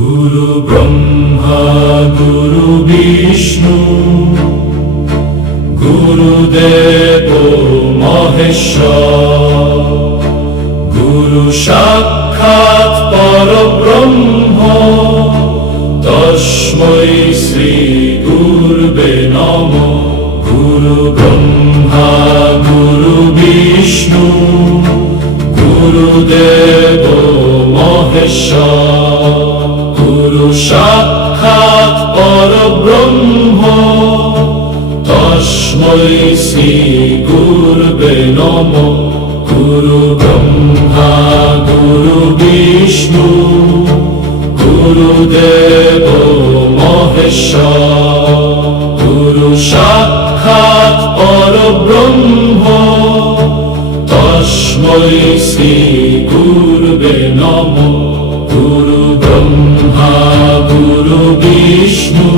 গুরু ব্রহ্মা গুরু বিষ্ণু গুরুদেব মহেশ্বর, গুরু সাক্ষাৎ পরব্রহ্ম তস্मै শ্রী গুরবে নমঃ। গুরু ব্রহ্মা গুরু বিষ্ণু গুরুদেব মহেশ্বর, গুরু সাক্ষাৎ পরব্রহ্ম তস্मै শ্রী গুরবে নমঃ। গুরু ব্রহ্মা গুরু বিষ্ণু গুরুদেব মহেশ্বর, গুরু সাক্ষাৎ পরব্রহ্ম তস্मै শ্রী গুরবে নমঃ। গুরু ব্রহ্মা গুরু বিষ্ণু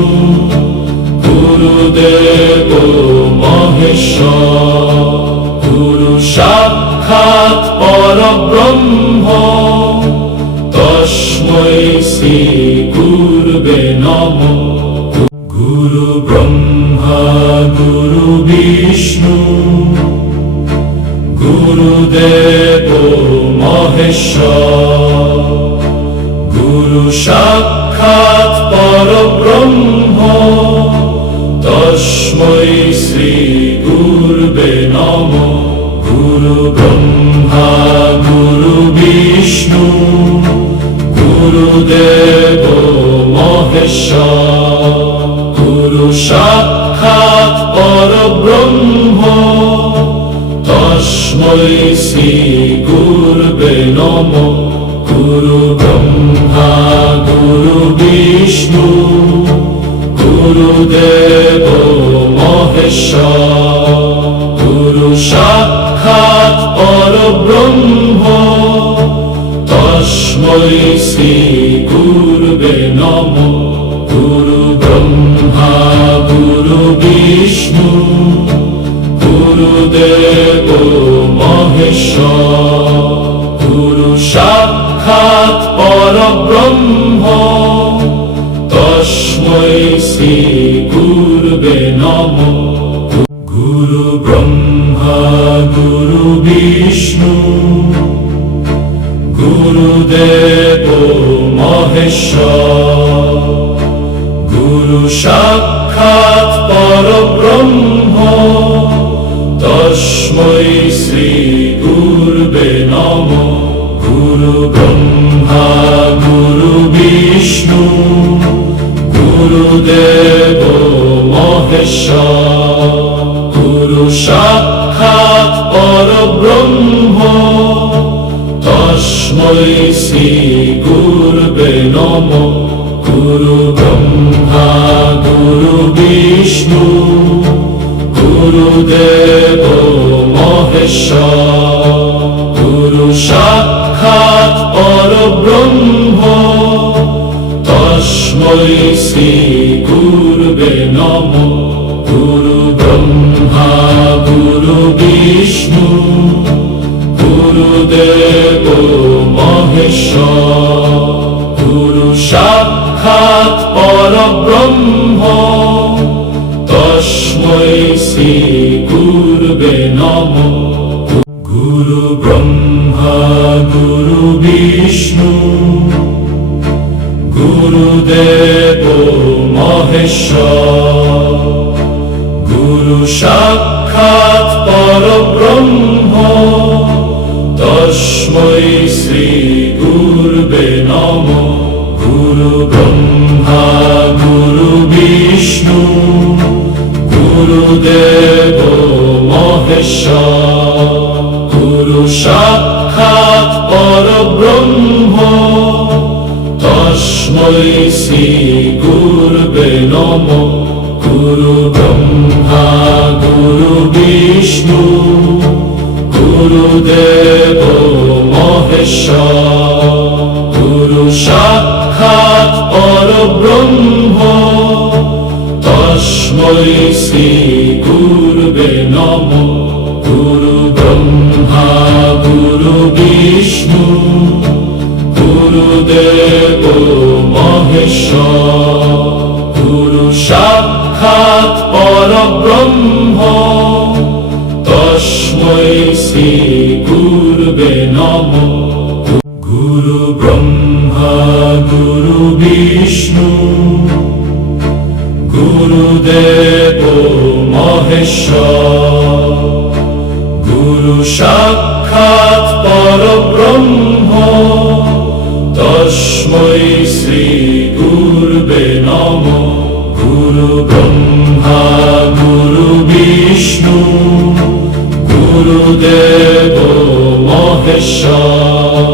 গুরুদেব মহেশ্বর, গুরু সাক্ষাৎ পরব্রহ্ম তস্मै শ্রী গুরবে নমঃ। গুরু ব্রহ্মা গুরু বিষ্ণু গুরুদেব মহেশ্বর, গুরু সাক্ষাৎ পরব্রহ্ম তস্मै শ্রী গুরবে নমঃ। গুরু ব্রহ্মা গুরু বিষ্ণু গুরুদেব মহেশ্বর, গুরু সাক্ষাৎ পরব্রহ্ম তস্मै শ্রী গুরবে নমঃ। গুরু ব্রহ্মা গুরু বিষ্ণু গুরুদেব মহেশ্বর, গুরু সাক্ষাৎ পরব্রহ্ম তস্मै শ্রী গুরবে নমঃ। গুরু ব্রহ্মা গুরু বিষ্ণু গুরুদেব মহেশ্বর, গুরু সাক্ষাৎ পরব্রহ্ম তস্मै শ্রী গুরবে নমঃ। গুরু ব্রহ্মা গুরু বিষ্ণু গুরুদেব মহেশ্বর, গুরু সাক্ষাৎ পরব্রহ্ম তস্मै শ্রী গুরবে নমঃ। গুরু ব্রহ্মা গুরু বিষ্ণু গুরুদেব মহেশ্বর, গুরু সাক্ষাৎ পরব্রহ্ম তস্मै শ্রী গুরবে নমঃ। গুরু ব্রহ্মা গুরু বিষ্ণু গুরুদেব মহেশ্বর, গুরু সাক্ষাৎ পরব্রহ্ম তস্मै শ্রী গুরবে নমঃ। গুরু ব্রহ্মা গুরু বিষ্ণু গুরুদেব মহেশ্বর, গুরু সাক্ষাৎ পরব্রহ্ম তস্मै শ্রী গুরবে নমঃ। গুরু ব্রহ্মা গুরু বিষ্ণু গুরুদেব মহেশ্বর, গুরু সাক্ষাৎ পরব্রহ্ম তস্मै শ্রী গুরবে নমঃ। গুরু ব্রহ্মা গুরু বিষ্ণু গুরুদেব মহেশ্বর, গুরু সাক্ষাৎ পরব্রহ্ম তস্मै শ্রী গুরবে নমঃ। গুরু ব্রহ্মা গুরু বিষ্ণু গুরুদেব মহেশ্বর, গুরু সাক্ষাৎ পরব্রহ্ম তস্मै শ্রী গুরবে নমঃ। গুরু ব্রহ্মা গুরু বিষ্ণু গুরুদেব গুরুদেব মহেশ্বর গুরু সাক্ষাৎ পরব্রহ্ম তস্मै শ্রী গুরবে নমঃ গুরু ব্রহ্মা গুরু বিষ্ণু গুরুদেব মহেশ্বর গুরু সাক্ষাৎ পরব্রহ্ম তস্मै শ্রী গুরবে নমঃ গুরু ব্রহ্মা গুরু বিষ্ণু গুরুদেব মহেশ্বর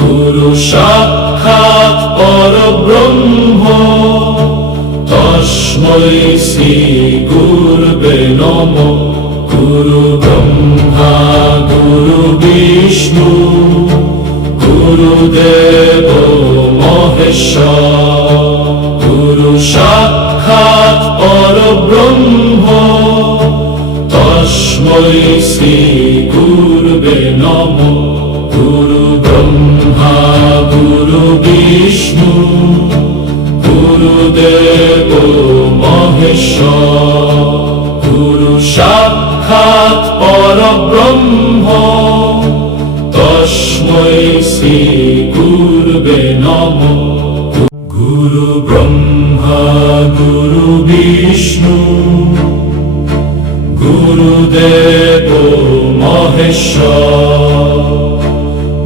গুরু সাক্ষাৎ পরব্রহ্ম তস্मै শ্রী গুরবে নমঃ গুরু ব্রহ্মা গুরু বিষ্ণু গুরুদেব মহেশ্বর গুরু সাক্ষাৎ পরব্রহ্ম তস্मै শ্রী গুরবে নমঃ গুরু ব্রহ্মা গুরু বিষ্ণু গুরুদেব মহেশ্বর গুরু সাক্ষাৎ পরব্রহ্ম তস্मै শ্রী গুরবে নমঃ গুরু ব্রহ্মা গুরু বিষ্ণু গুরুদেব মহেশ্বর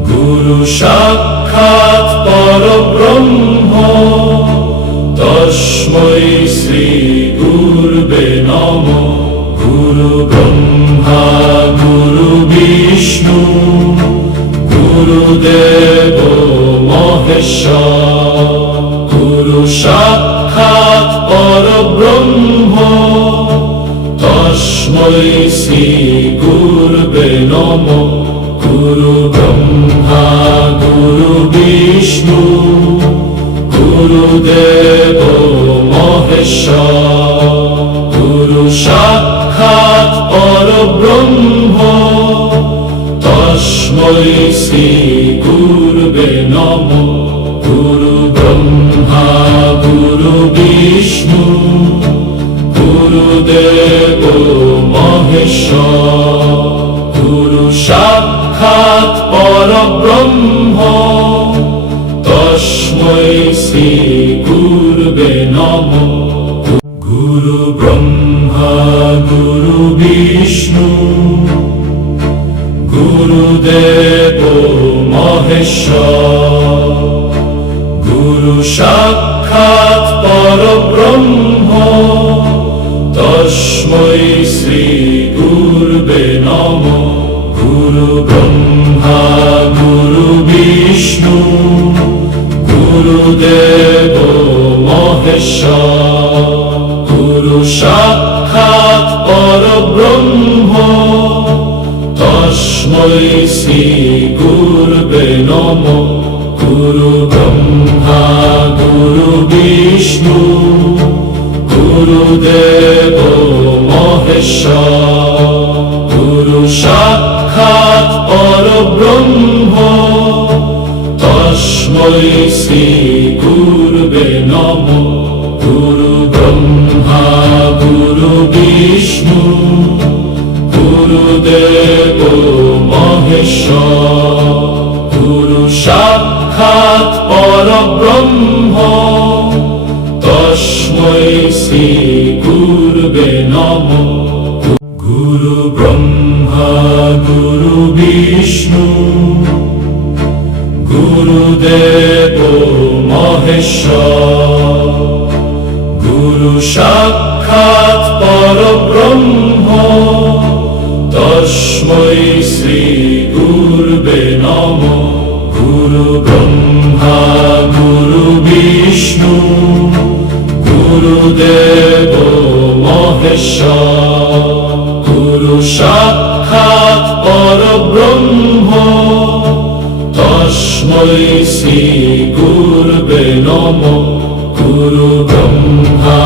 গুরু সাক্ষাৎ পরব্রহ্ম তস্मै শ্রী গুরবে নমঃ গুরু ব্রহ্মা গুরু বিষ্ণু গুরুদেব মহেশ্বর গুরু সাক্ষাৎ পরব্রহ্ম তস্मै শ্রী গুরবে নমঃ গুরু ব্রহ্মা গুরু বিষ্ণু গুরুদেব মহেশ্বর গুরু সাক্ষাৎ পরব্রহ্ম তস্मै শ্রী গুরবে নমঃ গুরু ব্রহ্মা গুরু বিষ্ণু গুরুদেব মহেশ্বর গুরু সাক্ষাৎ পরব্রহ্ম তস্मै শ্রী গুরবে নমঃ গুরু ব্রহ্মা গুরু বিষ্ণু গুরুদেব মহেশ্বর গুরু সাক্ষাৎ পরব্রহ্ম তস্मै শ্রী গুরবে নমঃ গুরু ব্রহ্মা গুরু বিষ্ণু গুরুদেব মহেশ্বর গুরু সাক্ষাৎ পরব্রহ্ম তস্मै শ্রী গুরবে নমঃ গুরু ব্রহ্মা গুরু বিষ্ণু গুরুদেব মহেশ্বর গুরু সাক্ষাৎ পরব্রহ্ম তস্मै শ্রী গুরবে নমঃ গুরু ব্রহ্মা গুরু বিষ্ণু গুরুদেব মহেশ্বর গুরু সাক্ষাৎ পরব্রহ্ম তস্मै শ্রী গুরবে নমঃ গুরু ব্রহ্মা গুরু বিষ্ণু গুরুদেব মহেশ্বর গুরু সাক্ষাৎ পরব্রহ্ম তস্मै শ্রী গুরবে নমঃ গুরু ব্রহ্মা গুরু বিষ্ণু গুরুদেব মহেশ্বর গুরু সাক্ষাৎ পরব্রহ্ম তস্मै শ্রী গুরবে নমঃ গুরু ব্রহ্মা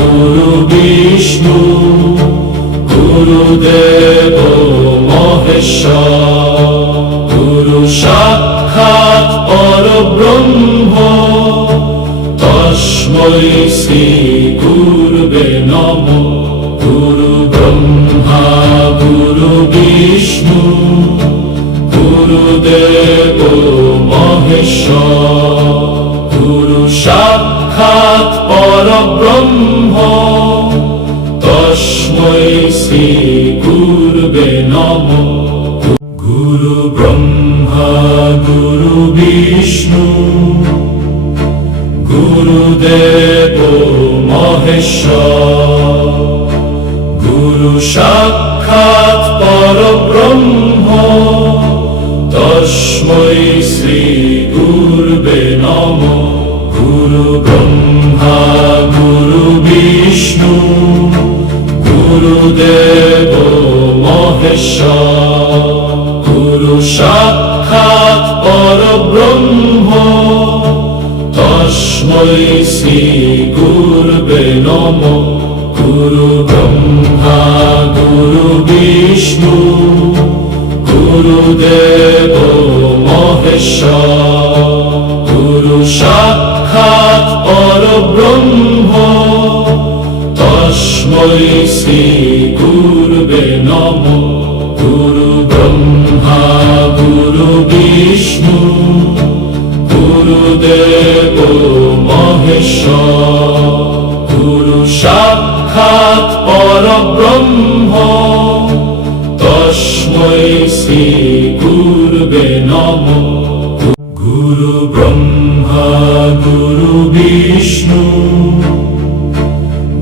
গুরু বিষ্ণু গুরুদেব মহেশ্বর গুরু সাক্ষাৎ পরব্রহ্ম তস্मै শ্রী গুরবে নমঃ। গুরু ব্রহ্মা গুরু বিষ্ণু গুরুদেব মহেশ্বর। গুরু সাক্ষাৎ পরব্রহ্ম তস্मै শ্রী গুরবে নমঃ। গুরু ব্রহ্মা গুরু বিষ্ণু গুরুদেব মহেশ্বর। গুরু সাক্ষাৎ পরব্রহ্ম তস্मै শ্রী গুরবে নমঃ। গুরু ব্রহ্মা গুরু বিষ্ণু গুরুদেব মহেশ্বর। গুরু সাক্ষাৎ পরব্রহ্ম তস্मै শ্রী গুরবে নমঃ। গুরু ব্রহ্মা গুরু বিষ্ণু গুরুদেব মহেশ্বর। গুরু সাক্ষাৎ পরব্রহ্ম তস্मै শ্রী গুরবে নমঃ। গুরু ব্রহ্মা গুরু বিষ্ণু গুরুদেব মহেশ্বর। গুরু সাক্ষাৎ পরব্রহ্ম তস্मै শ্রী গুরবে নমঃ। গুরু ব্রহ্মা গুরু বিষ্ণু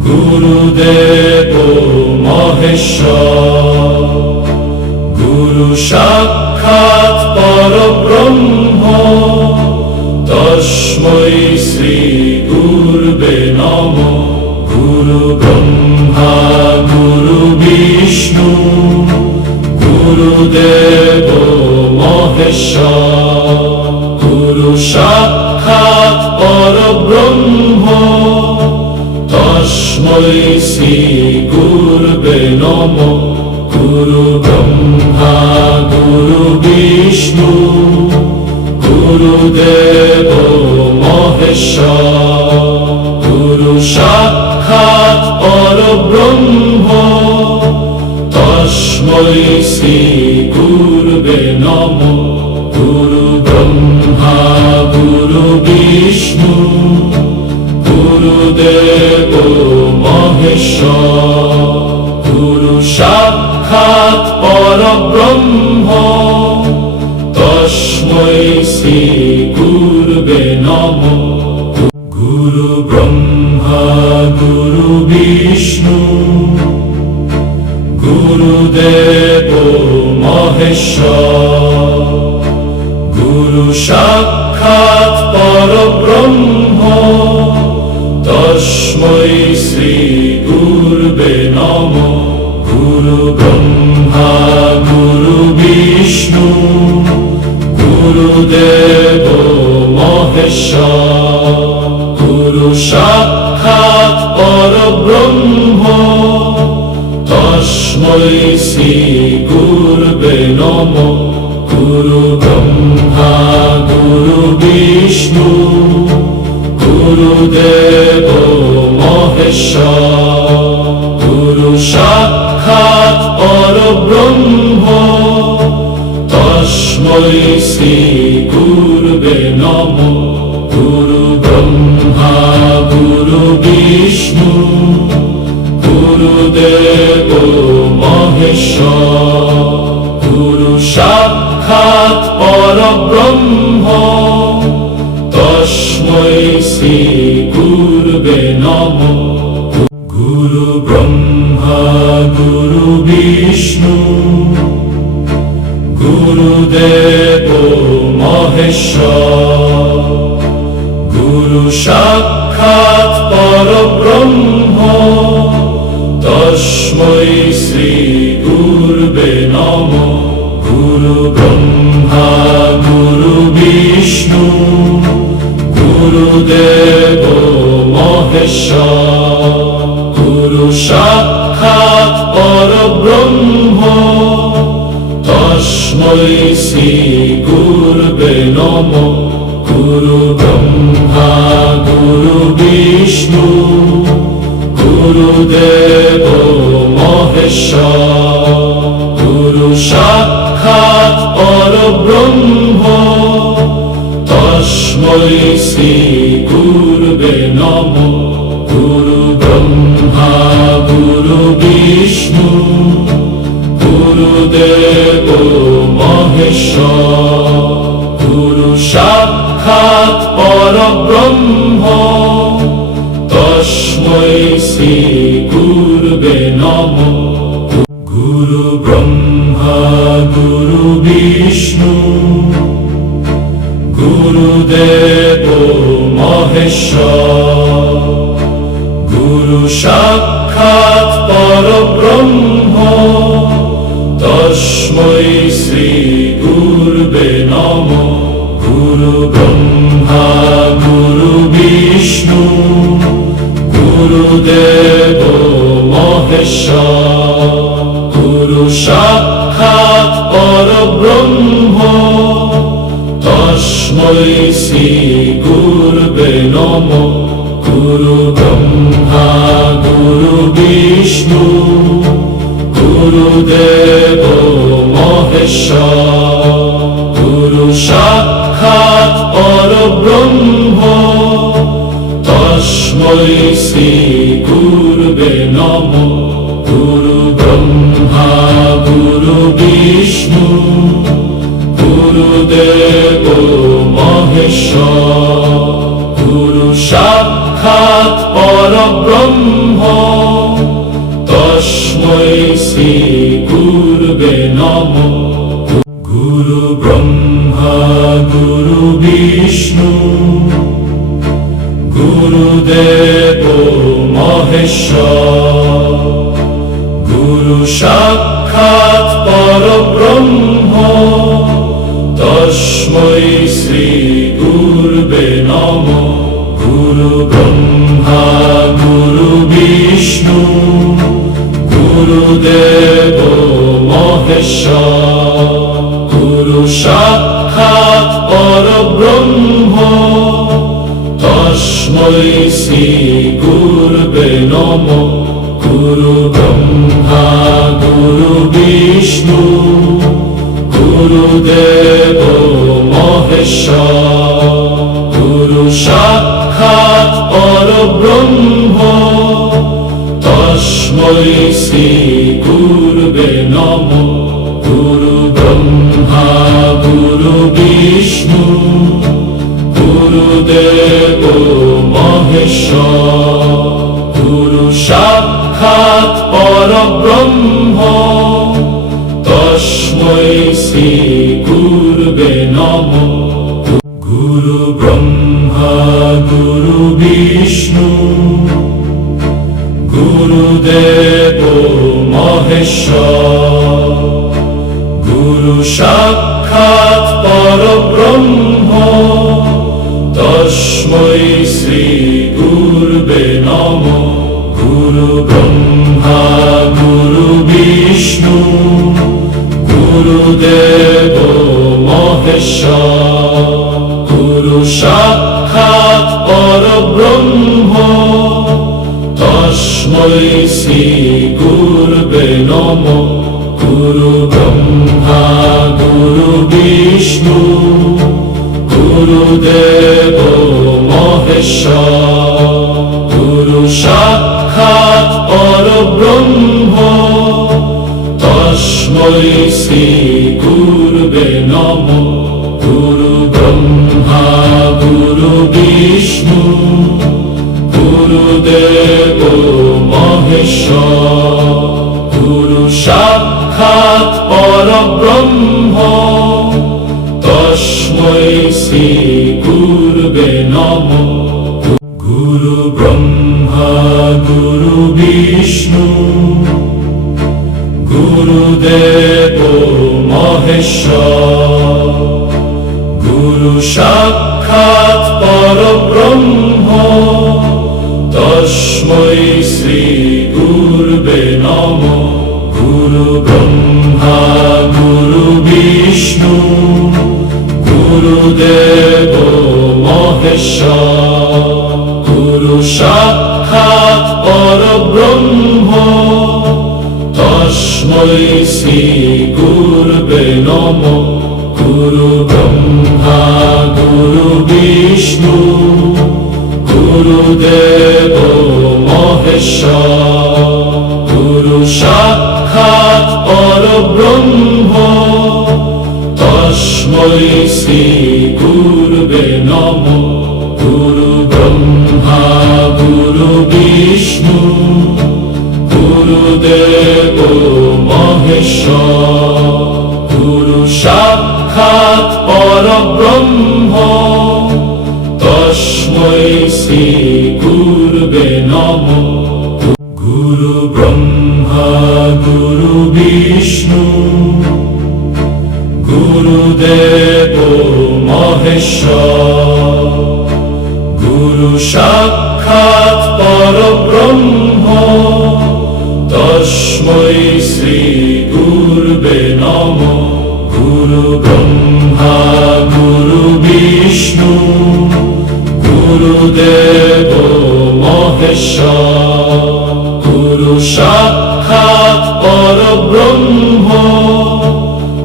গুরুদেব মহেশ্বর। গুরু সাক্ষাৎ পরব্রহ্ম তস্मै শ্রী গুরবে নমঃ। গুরু ব্রহ্মা গুরু বিষ্ণু গুরুদেব মহেশ্বর। গুরু সাক্ষাৎ পরব্রহ্ম তস্मै শ্রী গুরবে নমঃ। গুরু ব্রহ্মা গুরু বিষ্ণু গুরুদেব মহেশ্বর। গুরু সাক্ষাৎ পরব্রহ্ম তস্मै শ্রী গুরবে নমঃ। গুরু ব্রহ্মা গুরু বিষ্ণু গুরুদেব মহেশ্বর। গুরু সাক্ষাৎ পরব্রহ্ম তস্मै শ্রী গুরবে নমঃ। গুরু ব্রহ্মা গুরু বিষ্ণু গুরুদেব মহেশ্বর। গুরু সাক্ষাৎ পরব্রহ্ম তস্मै শ্রী গুরবে নমঃ। গুরু ব্রহ্মা গুরু বিষ্ণু গুরুদেব মহেশ্বর। গুরু সাক্ষাৎ পরব্রহ্ম তস্मै শ্রী গুরবে নমঃ। গুরু ব্রহ্মা গুরু বিষ্ণু গুরুদেব মহেশ্বর। গুরু সাক্ষাৎ পরব্রহ্ম তস্मै শ্রী গুরবে নমঃ। গুরু ব্রহ্মা গুরু বিষ্ণু গুরুদেব মহেশ্বর। গুরু সাক্ষাৎ পরব্রহ্ম তস্मै শ্রী গুরবে নমঃ। গুরু ব্রহ্মা গুরু বিষ্ণু গুরুদেব মহেশ্বর। গুরু সাক্ষাৎ পরব্রহ্ম তস্मै শ্রী গুরবে নমঃ। গুরু ব্রহ্মা গুরু বিষ্ণু গুরুদেব মহেশ্বর। গুরু সাক্ষাৎ পরব্রহ্ম তস্मै শ্রী গুরবে নমঃ। গুরু ব্রহ্মা গুরু বিষ্ণু শ্রী গুরবে নমঃ। গুরু ব্রহ্মা গুরু বিষ্ণু গুরুদেব মহেশ্বর। গুরু সাক্ষাৎ পরব্রহ্ম তস্मै শ্রী গুরবে নমঃ। গুরু ব্রহ্মা গুরু বিষ্ণু গুরুদেব মহেশ্বর। গুরু সাক্ষাৎ পরব্রহ্ম তস্मै শ্রী গুরবে নমঃ। গুরু ব্রহ্মা গুরু বিষ্ণু গুরুদেব মহেশ্বর। গুরু সাক্ষাৎ পরব্রহ্ম তস্मै শ্রী গুরবে নমঃ। গুরু ব্রহ্মা গুরু বিষ্ণু গুরুদেব মহেশ্বর। গুরু সাক্ষাৎ পরব্রহ্ম তস্मै শ্রী গুরবে নমঃ। গুরু ব্রহ্মা গুরু বিষ্ণু গুরুদেব মহেশ্বর। গুরু সাক্ষাৎ পরব্রহ্ম তস্मै শ্রী গুরবে নমঃ। গুরু ব্রহ্মা গুরু বিষ্ণু গুরুদেব মহেশ্বর। গুরু সাক্ষাৎ পরব্রহ্ম তস্मै শ্রী গুরবে নমঃ। গুরু ব্রহ্মা গুরু বিষ্ণু গুরুদেব মহেশ্বর। গুরু সাক্ষাৎ পরব্রহ্ম তস্मै শ্রী গুরবে নমঃ। গুরু ব্রহ্মা গুরু বিষ্ণু গুরুদেব মহেশ্বর। গুরু সাক্ষাৎ পরব্রহ্ম তস্मै শ্রী গুরবে নমঃ। গুরু ব্রহ্মা গুরু বিষ্ণু গুরুদেব মহেশ্বর। গুরু সাক্ষাৎ পরব্রহ্ম তস্मै শ্রী গুরবে নমঃ। গুরু ব্রহ্মা গুরু বিষ্ণু গুরুদেব মহেশ্বর। গুরু সাক্ষাৎ পরব্রহ্ম তস্मै শ্রী গুরবে নমঃ। গুরু ব্রহ্মা গুরু বিষ্ণু গুরুদেব মহেশ্বর। গুরু সাক্ষাৎ পরব্রহ্ম তস্मै শ্রী গুরবে নমঃ। গুরু ব্রহ্মা গুরু বিষ্ণু গুরুদেব মহেশ্বর। গুরু সাক্ষাৎ পরব্রহ্ম তস্मै শ্রী গুরবে নমঃ। গুরু ব্রহ্মা গুরু বিষ্ণু গুরুদেব মহেশ্বর। গুরু সাক্ষাৎ পরব্রহ্ম তস্मै শ্রী গুরবে নমঃ। গুরু ব্রহ্মা গুরু বিষ্ণু গুরুদেব মহেশ্বর। গুরু সাক্ষাৎ পরব্রহ্ম তস্मै শ্রী গুরবে নমঃ। গুরু ব্রহ্মা গুরু বিষ্ণু গুরুদেব মহেশ্বর। গুরু সাক্ষাৎ পরব্রহ্ম তস্मै শ্রী গুরবে নমঃ। গুরু ব্রহ্মা গুরু বিষ্ণু গুরুদেব মহেশ্বর গুরু সাক্ষাৎ পরব্রহ্ম তস্मै শ্রী গুরবে নমঃ গুরু ব্রহ্মা গুরু বিষ্ণু গুরুদেব মহেশ্বর গুরু সাক্ষাৎ পরব্রহ্ম তস্मै শ্রী গুরবে নমঃ গুরু ব্রহ্মা গুরু বিষ্ণু গুরুদেব মহেশ্বর গুরু সাক্ষাৎ পরব্রহ্ম তস্मै শ্রী গুরবে নমঃ গুরু ব্রহ্মা গুরু বিষ্ণু গুরুদেব মহেশ্বর গুরু সাক্ষাৎ পরব্রহ্ম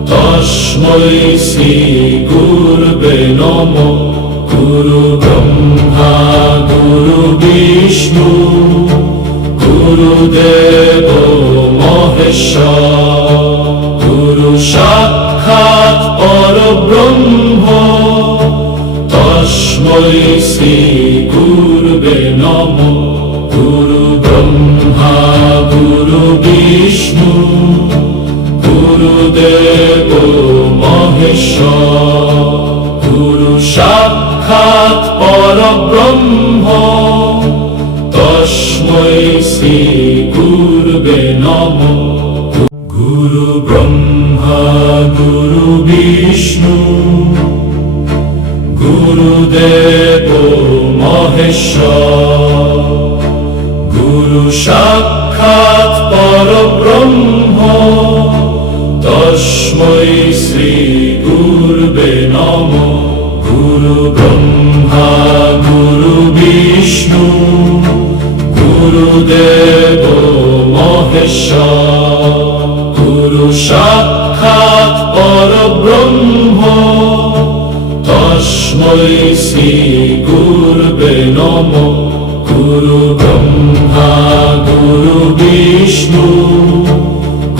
তস্मै শ্রী গুরবে নমঃ গুরু ব্রহ্মা গুরু বিষ্ণু গুরুদেব মহেশ্বর গুরু সাক্ষাৎ পরব্রহ্ম তস্मै শ্রী গুরবে নমঃ গুরু ব্রহ্মা গুরু বিষ্ণু গুরুদেব মহেশ্বর গুরু সাক্ষাৎ পরব্রহ্ম তস্मै শ্রী গুরবে নমঃ গুরু ব্রহ্মা গুরু বিষ্ণু গুরুদেব মহেশ্বর গুরু সাক্ষাৎ পরব্রহ্ম তস্मै শ্রী গুরবে নমঃ গুরু ব্রহ্মা গুরু বিষ্ণু গুরুদেব মহেশ্বর গুরু সাক্ষাৎ পরব্রহ্ম তস্मै শ্রী গুরবে নমঃ গুরু ব্রহ্মা গুরু বিষ্ণু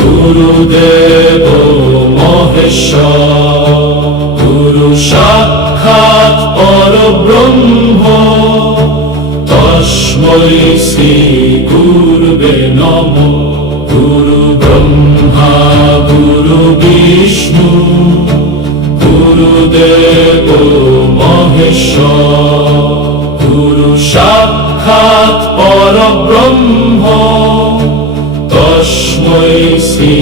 গুরুদেব মহেশ্বর গুরু সাক্ষাৎ পরব্রহ্ম তস্मै শ্রী গুরবে নমঃ গুরু ব্রহ্মা গুরু বিষ্ণু গুরুদেব মহেশ্বর গুরু সাক্ষাৎ পরব্রহ্ম তস্मै শ্রী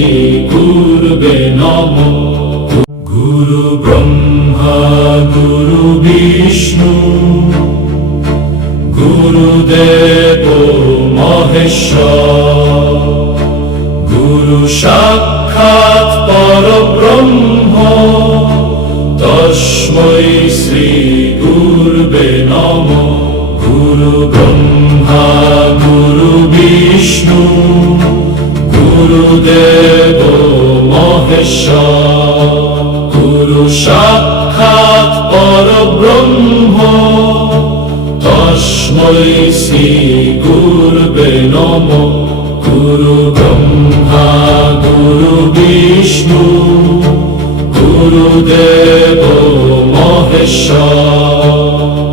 গুরবে নমঃ গুরু ব্রহ্মা গুরু বিষ্ণু গুরুদেব মহেশ্বর গুরু সাক্ষাৎ পরব্রহ্ম তস্मै শ্রী গুরবে নমঃ গুরু ব্রহ্মা গুরু বিষ্ণু গুরুদেব মহেশ্বর গুরু সাক্ষাৎ পরব্রহ্ম তস্मै শ্রী গুরবে নমঃ গুরু ব্রহ্মা গুরু বিষ্ণু গুরুদেব মহেশ্বর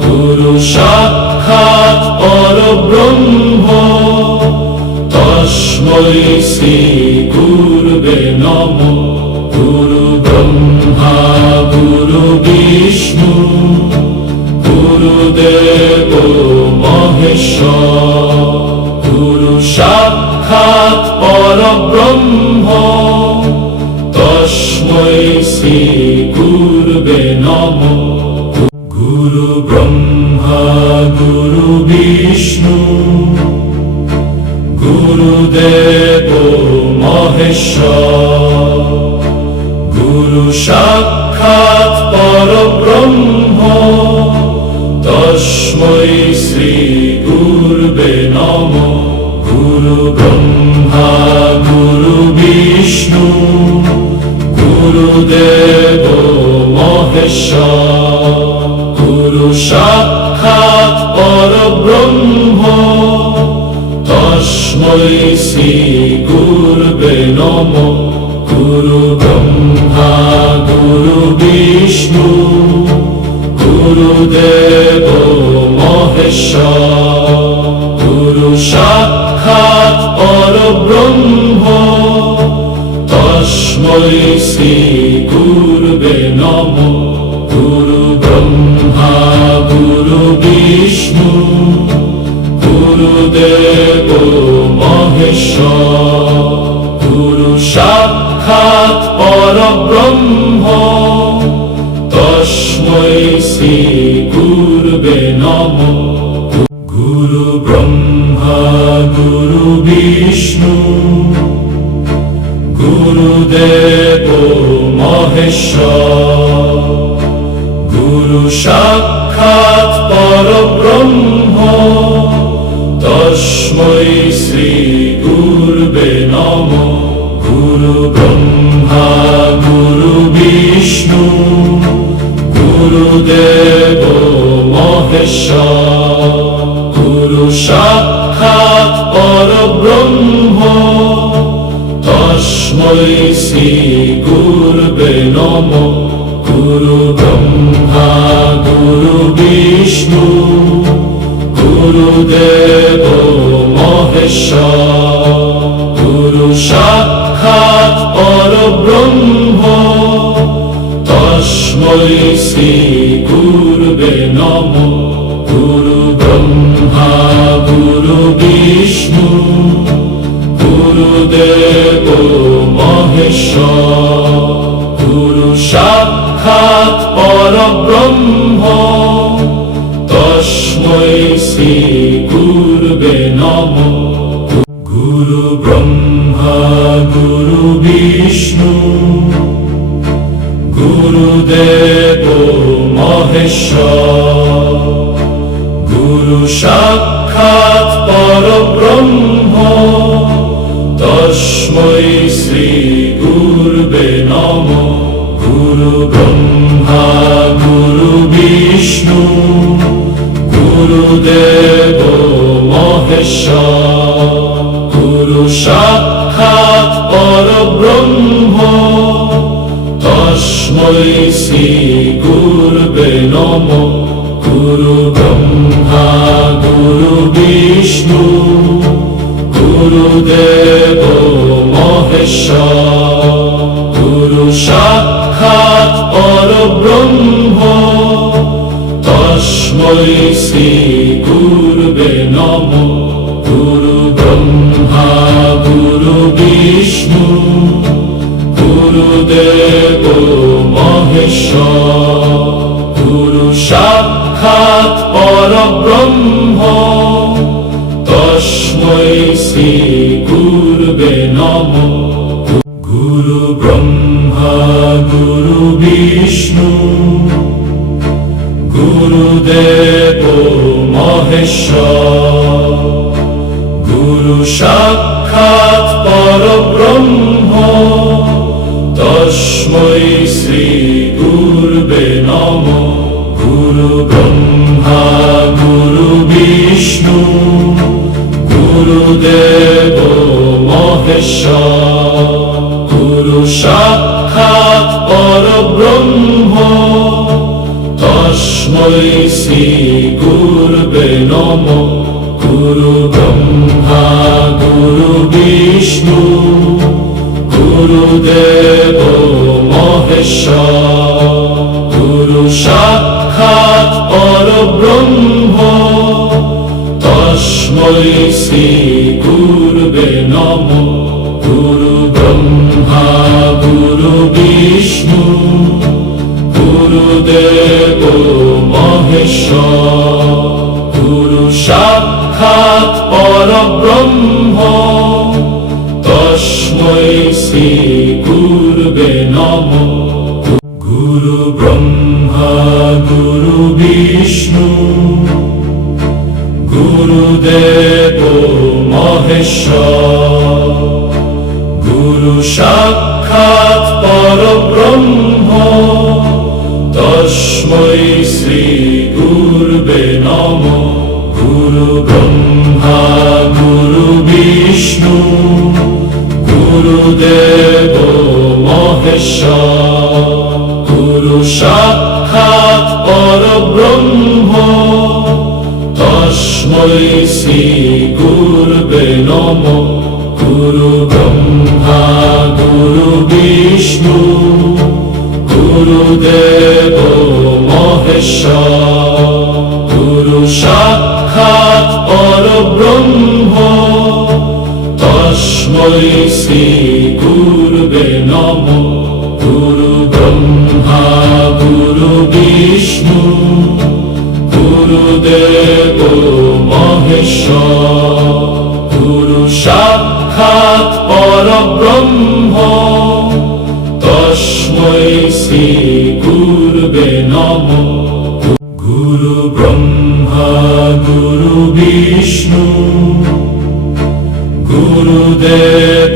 গুরু সাক্ষাৎ পরব্রহ্ম তস্मै শ্রী গুরবে নমঃ গুরু ব্রহ্মা গুরু বিষ্ণু গুরুদেব মহেশ্বর গুরু সাক্ষাৎ পরব্রহ্ম তস্मै শ্রী গুরবে নমঃ গুরু ব্রহ্মা গুরু বিষ্ণু গুরুদেব মহেশ্বর গুরু সাক্ষাৎ পরব্রহ্ম তস্मै শ্রী গুরবে নমঃ গুরু ব্রহ্মা গুরু বিষ্ণু গুরুদেব মহেশ্বর গুরু সাক্ষাৎ পরব্রহ্ম তস্मै শ্রী গুরবে নমঃ গুরু ব্রহ্মা গুরু বিষ্ণু গুরুদেব মহেশ্বর গুরু সাক্ষাৎ পরব্রহ্ম তস্मै শ্রী গুরবে নমঃ গুরু ব্রহ্মা গুরু বিষ্ণু গুরুদেব মহেশ্বর গুরু সাক্ষাৎ পরব্রহ্ম তস্मै শ্রী গুরবে নমঃ গুরু ব্রহ্মা গুরু বিষ্ণু গুরুদেব মহেশ্বর গুরু সাক্ষাৎ পরব্রহ্ম তস্मै শ্রী গুরবে নমঃ গুরু ব্রহ্মা গুরু বিষ্ণু গুরুদেব মহেশ্বর গুরু সাক্ষাৎ পরব্রহ্ম তস্मै শ্রী গুরবে নমঃ গুরু ব্রহ্মা গুরু বিষ্ণু গুরুদেব মহেশ্বর গুরু সাক্ষাৎ পরব্রহ্ম তস্मै শ্রী গুরবে নমঃ গুরু ব্রহ্মা গুরু বিষ্ণু গুরুদেব মহেশ্বর গুরু সাক্ষাৎ পরব্রহ্ম তস্मै শ্রী গুরবে নমঃ গুরু ব্রহ্মা গুরু বিষ্ণু গুরুদেব মহেশ্বর গুরু সাক্ষাৎ পরব্রহ্ম তস্मै শ্রী গুরবে নমঃ গুরু ব্রহ্মা গুরু বিষ্ণু গুরুদেব মহেশ্বর গুরু সাক্ষাৎ পরব্রহ্ম তস্मै শ্রী গুরবে নমঃ গুরু ব্রহ্মা গুরু বিষ্ণু গুরুদেব মহেশ্বর গুরু সাক্ষাৎ পরব্রহ্ম তস্मै শ্রী গুরবে নমঃ গুরু ব্রহ্মা গুরু বিষ্ণু গুরুদেব মহেশ্বর গুরু সাক্ষাৎ পরব্রহ্ম তস্मै শ্রী গুরবে নমঃ গুরু ব্রহ্মা গুরু বিষ্ণু গুরুদেব মহেশ্বর গুরু সাক্ষাৎ পরব্রহ্ম তস্मै শ্রী গুরবে নমঃ গুরু ব্রহ্মা গুরু বিষ্ণু গুরুদেব মহেশ্বর গুরু সাক্ষাৎ পরব্রহ্ম তস্मै শ্রী গুরবে নমঃ গুরু ব্রহ্মা গুরু বিষ্ণু গুরুদেব মহেশ্বর গুরু সাক্ষাৎ পরব্রহ্ম তস্मै শ্রী গুরবে নমঃ গুরু ব্রহ্মা গুরু বিষ্ণু গুরুদেব মহেশ্বর গুরু সাক্ষাৎ পরব্রহ্ম তস্मै শ্রী গুরবে নমঃ গুরু ব্রহ্মা গুরু বিষ্ণু গুরুদেব মহেশ্বর গুরু গুরু সাক্ষাৎ পরব্রহ্ম তস্मै শ্রী গুরবে নমঃ। গুরু ব্রহ্মা গুরু বিষ্ণু গুরুদেব মহেশ্বর। গুরু সাক্ষাৎ পরব্রহ্ম তস্मै শ্রী গুরবে নমঃ। গুরু ব্রহ্মা গুরু বিষ্ণু গুরুদেব মহেশ্বর। গুরু সাক্ষাৎ পরব্রহ্ম তস্मै শ্রী গুরবে নমঃ। গুরু ব্রহ্মা গুরু বিষ্ণু গুরুদেব মহেশ্বর। গুরু সাক্ষাৎ পরব্রহ্ম তস্मै শ্রী গুরবে নমঃ। গুরু ব্রহ্মা গুরু বিষ্ণু গুরুদেব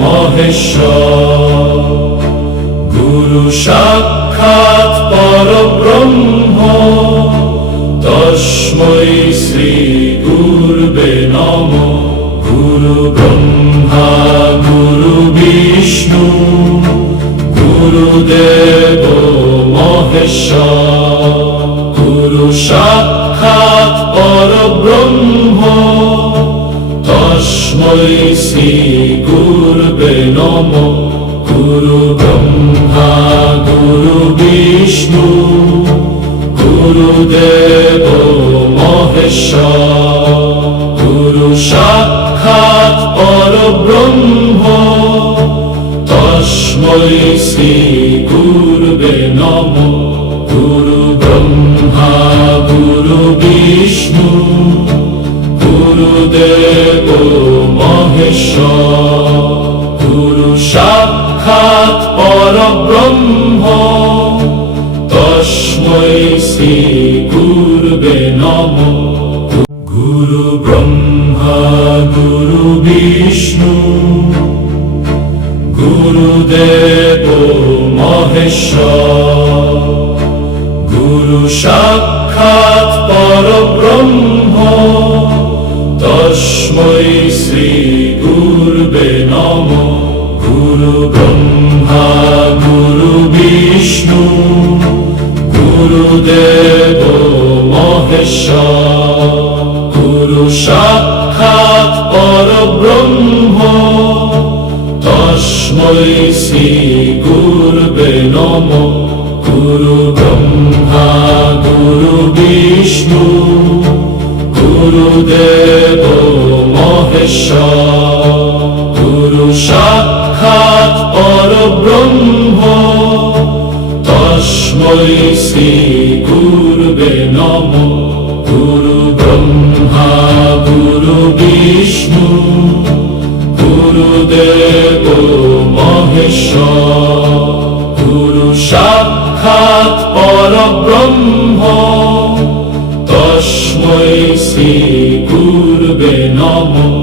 মহেশ্বর। গুরু সাক্ষাৎ পরব্রহ্ম তস্मै শ্রী গুরবে নমঃ। গুরু ব্রহ্মা গুরু বিষ্ণু গুরুদেব মহেশ্বর। গুরু সাক্ষাৎ পরব্রহ্ম তস্मै শ্রী গুরবে নমঃ। গুরু ব্রহ্মা গুরু বিষ্ণু গুরুদেব মহেশ্বর। গুরু সাক্ষাৎ পরব্রহ্ম তস্मै শ্রী গুরবে নমঃ। গুরু ব্রহ্মা গুরু বিষ্ণু গুরুদেব মহেশ্বর। গুরু সাক্ষাৎ পরব্রহ্ম তস্मै শ্রী গুরবে নমঃ। গুরু ব্রহ্মা গুরু বিষ্ণু গুরুদেব মহেশ্বর। গুরু সাক্ষাৎ পরব্রহ্ম তস্मै শ্রী গুরবে নমঃ। গুরু ব্রহ্মা গুরু বিষ্ণু গুরুদেব মহেশ্বর। গুরু সাক্ষাৎ পরব্রহ্ম তস্मै শ্রী গুরবে নমঃ। গুরু ব্রহ্মা গুরু বিষ্ণু গুরুদেব মহেশ্বর। গুরু সাক্ষাৎ পরব্রহ্ম তস্मै শ্রী গুরবে নমঃ। গুরু ব্রহ্মা গুরু বিষ্ণু গুরুদেব মহেশ্বর। গুরু সাক্ষাৎ পরব্রহ্ম তস্मै শ্রী গুরবে নমঃ।